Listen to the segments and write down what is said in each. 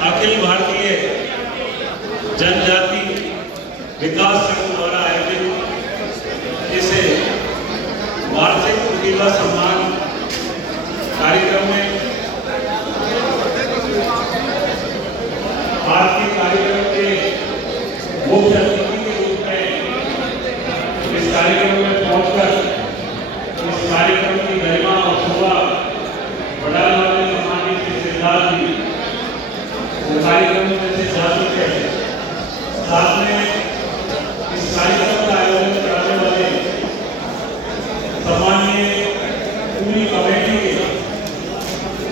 अखिल भारतीय जनजाति विकास संघ द्वारा आयोजित इस वार्षिक प्रतिभा सम्मान कार्यक्रम में आज के कार्यक्रम के मुख्य अतिथि के रूप में इस कार्यक्रम में पहुंचकर इस कार्यक्रम की गरिमा और शोभा बढ़ाने वाले सम्मानित श्री सिद्धार्थ जी कार्यक्रम में से जा चुके हैं। साथ में इस कार्यक्रम का आयोजन कराने वाले सम्मानीय पूरी कमेटी के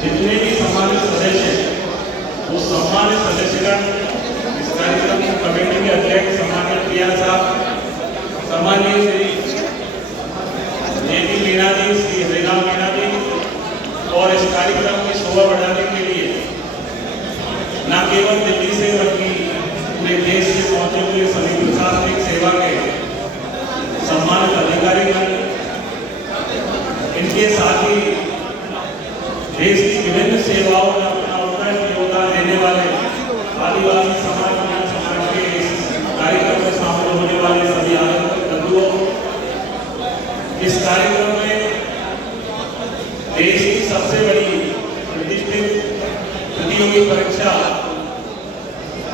जितने भी सम्मानित सदस्य हैं वो सम्मानित सदस्यगण इस कार्यक्रम की कमेटी के अध्यक्ष सम्मानित प्रिया साहब, सम्मानीय श्री नेती मीना जी, श्री हरिराम मीना जी, और इस कार्यक्रम की शोभा बढ़ाने के लिए न केवल दिल्ली से बल्कि पूरे देश से पहुंचे हुए सभी प्रशासनिक सेवा के सम्मानित अधिकारीगण, इनके साथ ही देश की विभिन्न सेवाओं में अपना उत्कृष्ट योगदान देने वाले आदिवासी समाज के इस कार्यक्रम में शामिल होने वाले सभी आगंतुक बंधुओं, इस कार्यक्रम में देश की सबसे बड़ी प्रतिष्ठित प्रतियोगी परीक्षा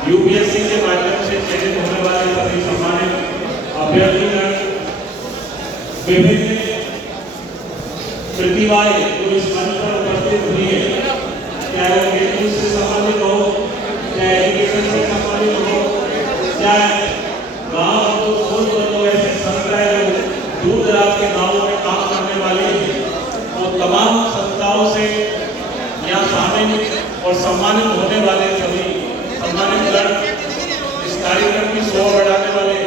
यूपीएससी के माध्यम से चयनित होने वाले सभी सम्मानित अभ्यर्थीगण, विभिन्न प्रतिभाएं जो इस मंच पर उपस्थित हुई है, चाहे वो खेल से संबंधित हो, चाहे एजुकेशन से संबंधित हो, चाहे गाँव तो स्कूल तो ऐसे संस्थाएं जो दूर दराज के गाँवों में काम करने वाली वो तमाम संस्थाओं से यहाँ शामिल और सम्मानित होने वाले सभी सम्मानित गण, इस कार्यक्रम की शोभा बढ़ाने वाले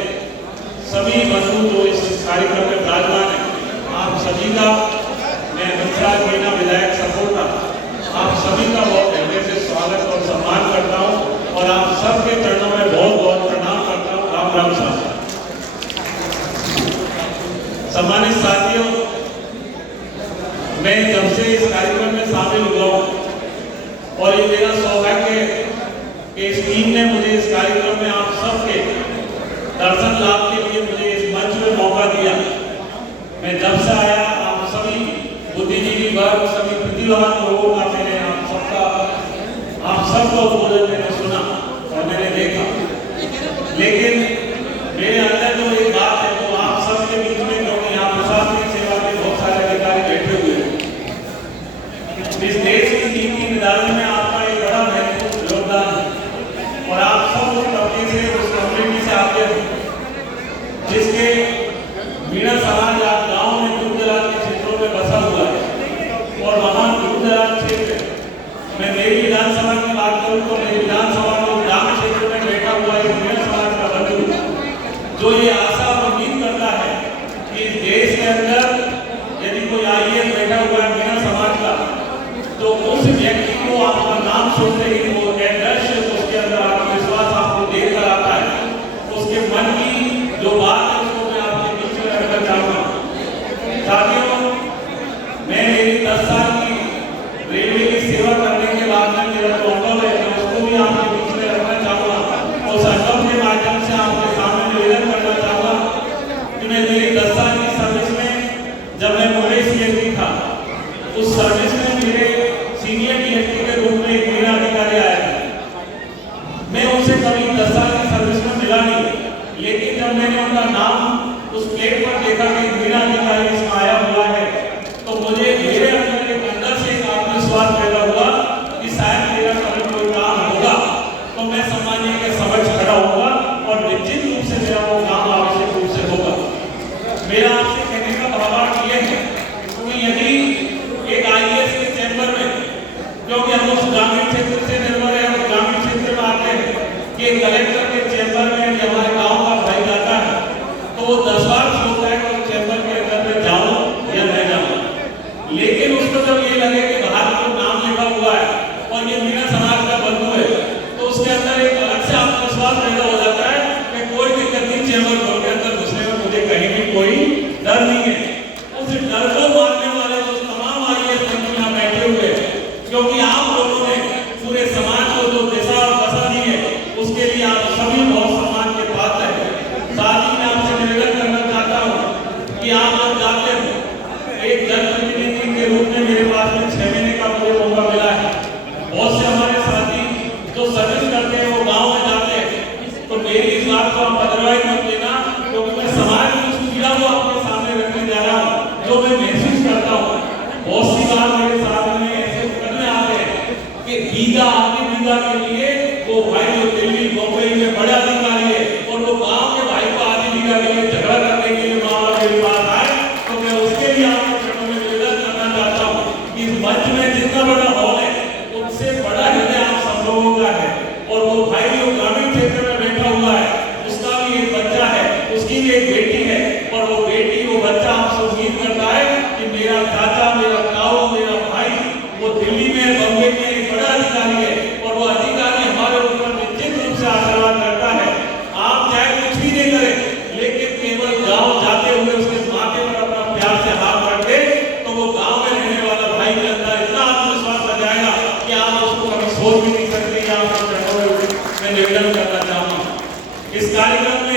सभी बंधु जो इस कार्यक्रम में विराजमान हैं, आप सभी का मैं मिश्राज मीना विधायक सपोर्टा आप सभी का बहुत हृदय से स्वागत और सम्मान करता हूँ और आप सबके चरणों में बहुत बहुत प्रणाम करता हूँ। राम राम साहब। सम्मानित साथियों, मैं जब से इस कार्यक्रम में शामिल हुआ हूँ और ये मेरा सौभाग्य है कि इस टीम ने मुझे इस कार्यक्रम में आप सबके दर्शन लाभ के लिए मुझे इस मंच में मौका दिया। मैं जब से आया आप सभी बुद्धिजीवी वर्ग, सभी प्रतिभावान लोगों का मैंने आप सबका उद्बोधन मैंने सुना और मैंने देखा, लेकिन मेरे अंदर जो एक बात है वो आप सबके बीच में, क्योंकि यहाँ प्रशासनिक सेवा के बहुत सारे अधिकारी बैठे हुए हैं, इस देश की नीति निर्धारण में आपका एक बड़ा महत्वपूर्ण योगदान है और आप सब उस तबके से, उस कम्युनिटी से आते हैं जिसके मीणा समाज आप गाँव में दूर दराज के क्षेत्रों में बसा हुआ है और वहाँ दूर दराज क्षेत्र में मेरी विधानसभा की बात करूँ तो मेरी विधानसभा में ग्राम क्षेत्र में बैठा हुआ एक मीणा समाज का बंधु जो ये आशा और उम्मीद करता है कि इस देश के अंदर यदि कोई आईएएस बैठा हुआ है मीणा समाज का तो उस व्यक्ति को आपका नाम सुनते ही वो दृश्य उसके अंदर आत्मविश्वास आपको देखकर आता है, उसके मन की जो बात है उसको मैं आपके बीच में रखना चाहूँगा। साथियों, मैं मेरी 10 साल की रेलवे की सेवा करने के बाद में मेरा जो अनुभव है मैं उसको भी आपके बीच में रखना चाहूँगा। उस अनुभव के माध्यम से आपके सामने निवेदन करना चाहूँगा कि मैं मेरी 10 साल की सर्विस में जब मैं मुंबई सीएसडी था, उस सर्विस में मेरे सीनियर डीएसपी के रूप में एक मीणा अधिकारी आया था। मैं उनसे कभी 10 साल की सर्विस में मिला नहीं, लेकिन जब मैंने उनका नाम उस प्लेट पर देखा कि मीणा अधिकारी इसमें आया हुआ है तो मुझे मेरे अंदर से एक आत्मविश्वास पैदा हुआ कि शायद मेरा कभी कोई काम होगा तो मैं सम्मानीय के समक्ष खड़ा होगा और निश्चित रूप से मेरा वो काम आवश्यक रूप से होगा। मेरा आपसे कहने का भावार्थ ये है कि यदि एक आईएएस के चैम्बर में, क्योंकि हम उस ग्रामीण क्षेत्र से निर्भर है और ग्रामीण क्षेत्र में आते हैं कि कलेक्टर के चैम्बर में हमारे गांव का भाई जाता है तो वो 10 बार सोचता है कि चैम्बर के अंदर में जाऊं या नहीं जाऊं, लेकिन उसको जब ये लगे कि बाहर कोई नाम लिखा हुआ है और ये मीणा समाज का बंधु है तो उसके अंदर एक अलग से आत्मविश्वास पैदा हो जाता है कि कोई दिक्कत नहीं, चैम्बर घर के अंदर घुसने में मुझे कहीं भी कोई डर नहीं है। उस डर को मारने वाले जो तमाम आईएएस बंधु यहाँ बैठे हुए हैं, क्योंकि आप लोगों ने पूरे समाज को जो दिशा बोल भी नहीं सकते, या आप चरणों में मैं निवेदन करना चाहूँगा। इस कार्यक्रम